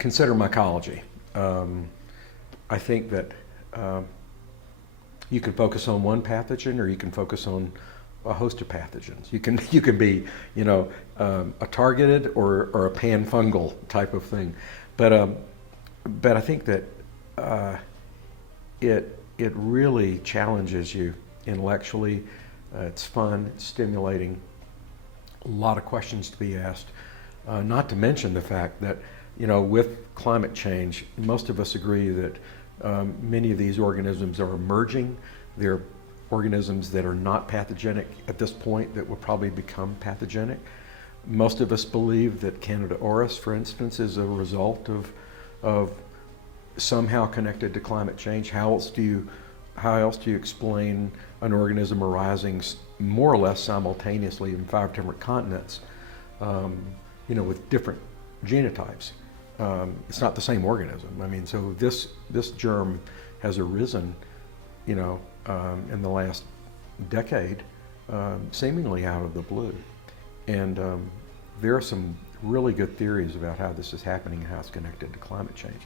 consider mycology. I think that you can focus on one pathogen, or you can focus on a host of pathogens. You can be, a targeted or a pan-fungal type of thing, but I think that it really challenges you intellectually. It's fun, it's stimulating. A lot of questions to be asked. Not to mention the fact that, with climate change, most of us agree that many of these organisms are emerging. They're organisms that are not pathogenic at this point that will probably become pathogenic. Most of us believe that Candida auris, for instance, is a result of somehow connected to climate change. How else do you explain an organism arising more or less simultaneously in 5 different continents, with different genotypes? It's not the same organism. I mean, so this germ has arisen, in the last decade, seemingly out of the blue. And there are some really good theories about how this is happening and how it's connected to climate change.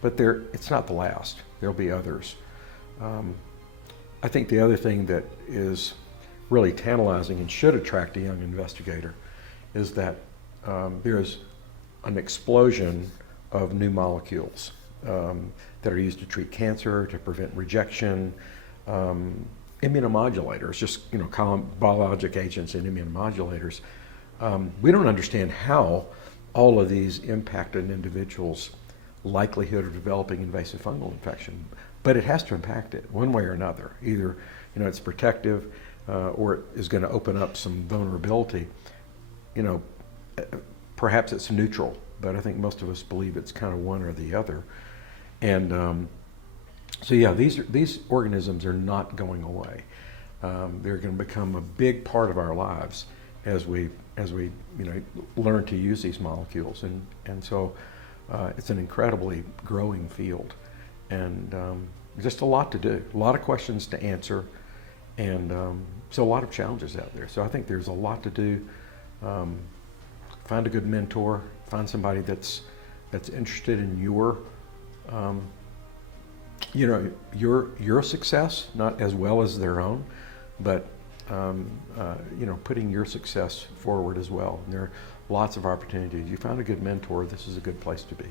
But it's not the last. There'll be others. I think the other thing that is really tantalizing and should attract a young investigator is that there's an explosion of new molecules that are used to treat cancer, to prevent rejection, immunomodulators, just biologic agents and immunomodulators. We don't understand how all of these impact an individual's likelihood of developing invasive fungal infection, but it has to impact it one way or another. Either it's protective, or it is going to open up some vulnerability. Perhaps it's neutral, but I think most of us believe it's kind of one or the other. And so yeah, these organisms are not going away. They're going to become a big part of our lives as we learn to use these molecules, and so it's an incredibly growing field, and just a lot to do, a lot of questions to answer, and so a lot of challenges out there. So I think there's a lot to do. Find a good mentor, find somebody that's interested in your success, not as well as their own, but putting your success forward as well. And there are lots of opportunities. You found a good mentor, this is a good place to be.